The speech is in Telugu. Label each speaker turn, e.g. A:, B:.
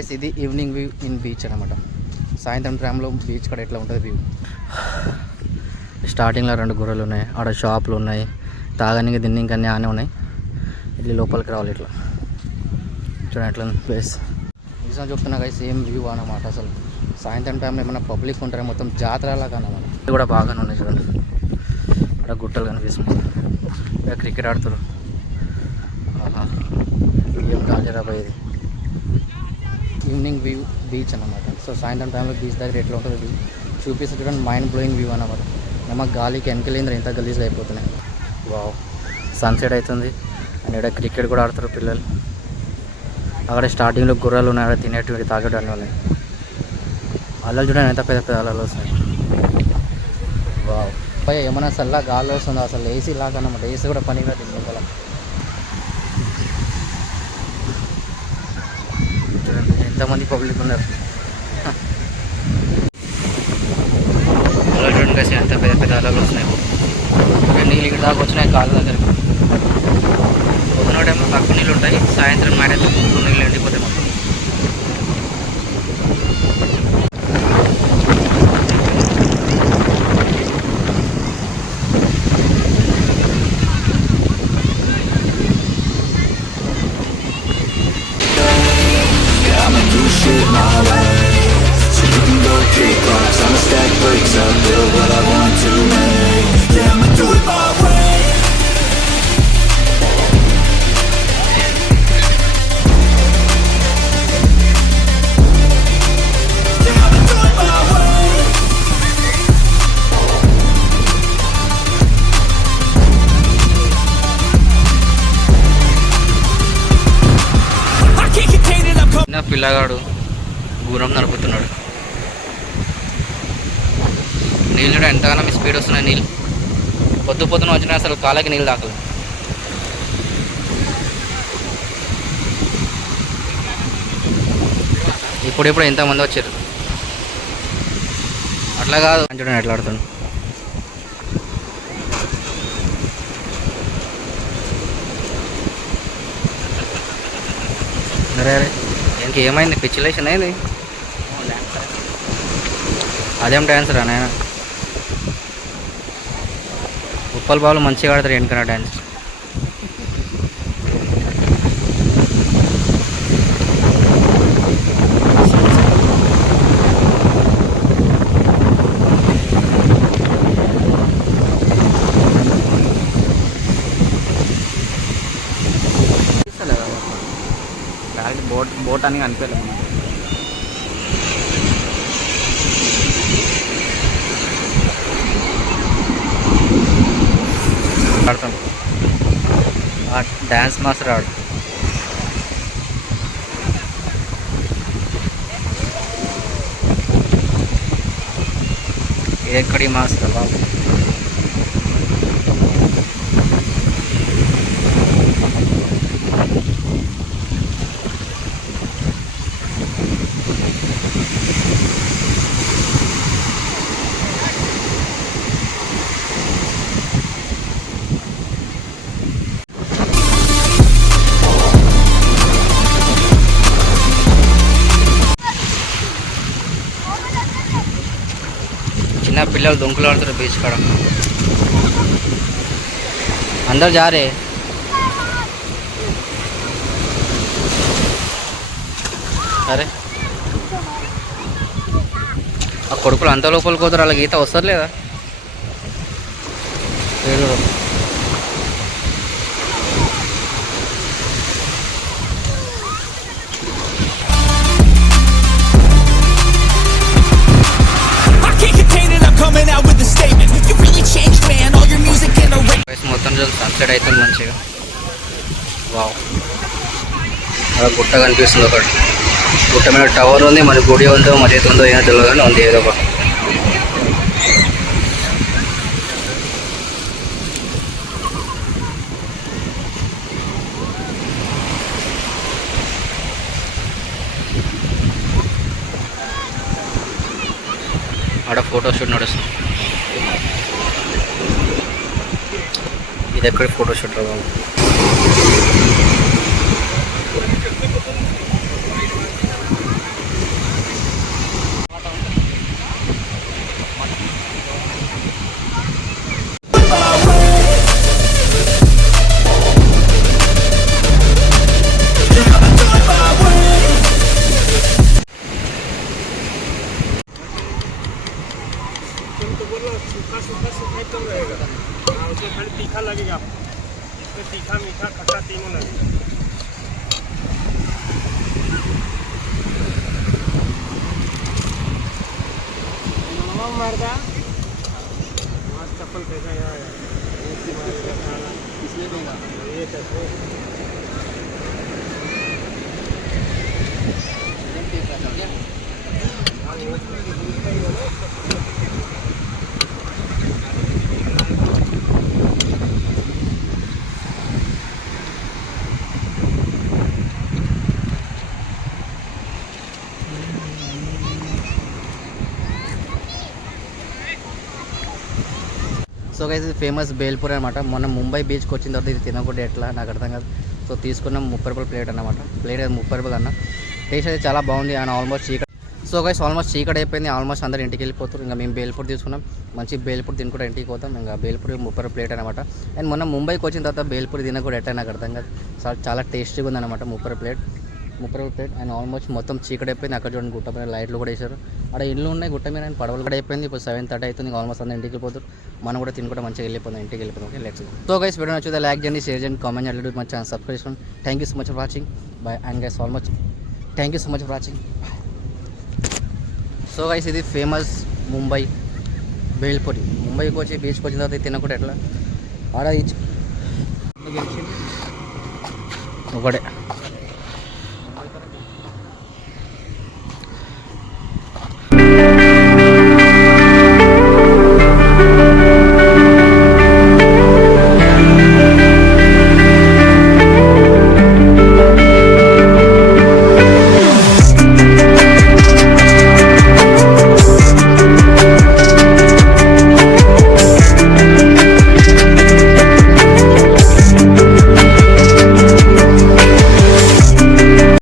A: గైస్ ఇది ఈవినింగ్ వ్యూ ఇన్ బీచ్ అనమాట సాయంత్రం టైంలో బీచ్ కూడా ఎట్లా ఉంటుంది వ్యూ స్టార్టింగ్లో రెండు గుర్రలు ఉన్నాయి ఆడ షాపులు ఉన్నాయి తాగనికి తిన్నికి అన్నీ ఆనే ఉన్నాయి. ఇట్లా లోపలికి రావాలి ఇట్లా. చూడండి ఎట్లా ప్లేస్ నిజం చెప్తున్నా గైస్ ఏం వ్యూ అనమాట అసలు. సాయంత్రం టైంలో ఏమైనా పబ్లిక్ ఉంటారు? మొత్తం జాతరలాగా అనమాట ఇది కూడా బాగానే ఉన్నాయి చూడండి. అక్కడ గుట్టలు కనిపిస్తున్నాయి. ఇక్కడ క్రికెట్ ఆడుతారు ఆహా. ఏం రాజరాబాయ్ ఇది? ఈవినింగ్ వ్యూ బీచ్ అన్నమాట. సో సాయంత్రం టైంలో బీచ్ దగ్గర ఎట్లా ఉంటుంది వ్యూ చూపిస్తే చూడండి మైండ్ బ్లోయింగ్ వ్యూ అన్నమాట. మా గాలికి వెనకలేంద్ర ఇంత గలీజ్గా అయిపోతున్నాయి. వావ్ సన్సెట్ అవుతుంది అండ్ ఇక్కడ క్రికెట్ కూడా ఆడతారు పిల్లలు. అక్కడ స్టార్టింగ్లో గుర్రాలు ఉన్నాయి అక్కడ తాగడం తాగడానికి ఉన్నాయి. అల్లలు చూడండి ఎంత పెద్ద పెద్ద అలలు వస్తున్నాయి. వావ్ పై ఏమైనా చల్ల గాలి వస్తుందో? అసలు ఏసీ లాగా అనమాట ఏసీ కూడా పనిగా దీని లోపల చూడండి ఎంతమంది పబ్లిక్ ఉన్నారు? అలా చూడండి kasi ఎంత పెద్ద పెద్ద అలలు వస్తున్నాయి. నీళ్ళు ఇక్కడ దాకా వచ్చినాయి కాళ్ళ దగ్గరికి. పొద్దున టైంలో తక్కువ నీళ్ళు ఉంటాయి. సాయంత్రం మాడైతే ఫుల్ నీళ్ళు ఎండిపోతాయి మొత్తం. పిల్లగాడు గుర్రం నడుపుతున్నాడు. నీళ్ళు కూడా ఎంతగానో మీ స్పీడ్ వస్తున్నాయి నీళ్ళు. పొద్దు పొద్దున వచ్చినా అసలు కాళ్ళకి నీళ్ళు దాకలు ఇప్పుడు ఇప్పుడు ఎంతమంది వచ్చారు. అట్లా కాదు. చూడండి ఎట్లా ఆడుతాను అరే అరే. ఇంకేమైంది పిచ్చిలేషన్ అయింది. అదేం డ్యాన్స్ రా నాయన? ఉప్పల్ బాబులు మంచిగా ఆడతారు వెనుకన డ్యాన్స్
B: బోట్ బోట్ అని కనిపించలేదు మనకి.
A: ఆడతాం డ్యాన్స్ మాస్టర్ ఆడు ఇది ఎక్కడి మాస్టర్ బాబు చిన్న పిల్లలు దొంకులు ఆడుతారు బీచ్ కాడ. అందరు జారే. సరే ఆ కొడుకులు అంత లోపలికి పోతారు వాళ్ళకి ఈత వస్తారు లేదా? సన్సెట్ అవుతుంది మంచిగా. వావ్. అలా గుట్ట కనిపిస్తుంది ఒకటి. గుట్ట మీద టవర్ ఉంది మరి గుడి ఉందో మరి ఏది ఉందో ఏదో తెలియదు కానీ ఉంది ఏదో ఒకటి. ఆడ এদের করে ফটোশ্যুট হবে तो बोला सूखा सूखा सूखा कम रहेगा खाली तीखा लगेगा
C: इसमें तीखा मीठा खट्टा तीनों लगेगा चप्पल कैसा यहाँ
A: इसलिए दूँगा
C: ये कैसे
A: సో గైస్ ఇది ఫేమస్ బేల్పూర్ అనమాట మొన్న ముంబై బీచ్కి వచ్చిన తర్వాత ఇది తినకుండా ఎట్లా? నాకు అర్థం కాదు. సో తీసుకున్నాం ముప్పై రూపాయల ప్లేట్ అనమాట ప్లేట్ అయితే ముప్పై రూపాయలు అన్న. టేస్ట్ అయితే చాలా బాగుంది అండ్ ఆల్మోస్ట్ చీకటి. సో గైస్ ఆల్మోస్ట్ చీకటి అయిపోయింది. ఆల్మోస్ట్ అందరు ఇంటికి వెళ్ళిపోతారు ఇంకా మేము బేల్పూర్ తీసుకున్నాం. మంచి బేల్పూర్ తినకుండా ఇంటికి పోతాం. ఇంకా బేల్పూర్ ముప్పై ప్లేట్ అనమాట అండ్ మొన్న ముంబైకి వచ్చిన తర్వాత బేల్పూర్ తినకూడదు. ఎట్లా? నాకు అర్థం కాదు. చాలా చాలా టేస్టీగా ఉందన్నమాట ముప్పై ప్లేట్ ముప్పై రూపాయల ప్లేట్ అండ్ ఆల్మోస్ట్ మొత్తం చీకటి అయిపోయింది. అక్కడ చూడండి గుట్ట మీద లైట్లు కూడా వేశారు. అక్కడ ఇల్లు ఉన్నాయి గుట్ట మీద పడవలు కూడా అయిపోయింది. ఇప్పుడు సెవెన్ థర్టీ అవుతుంది. ఆల్మోస్ట్ అందరూ ఇంటికి పోతారు మనం కూడా తినుకుంటే మంచిగా వెళ్ళిపోతాం ఇంటికి వెళ్ళిపోతాం ఓకే లెక్స్ సో గైస్ వీడియో నచ్చితే లైక్ చేయండి షేర్ చేయండి కామెంట్ చేయండి. మా ఛానల్ సబ్స్క్రైబ్ చేసుకోండి. Thank you so much for watching bye and guys almost thank you so much for watching so guys ఇది ఫేమస్ ముంబై బేల్పూరి ముంబైకి వచ్చి బీచ్కి వచ్చిన తర్వాత తినకుండా ఎట్లా? ఆడ ఇచ్చి ఒకటే.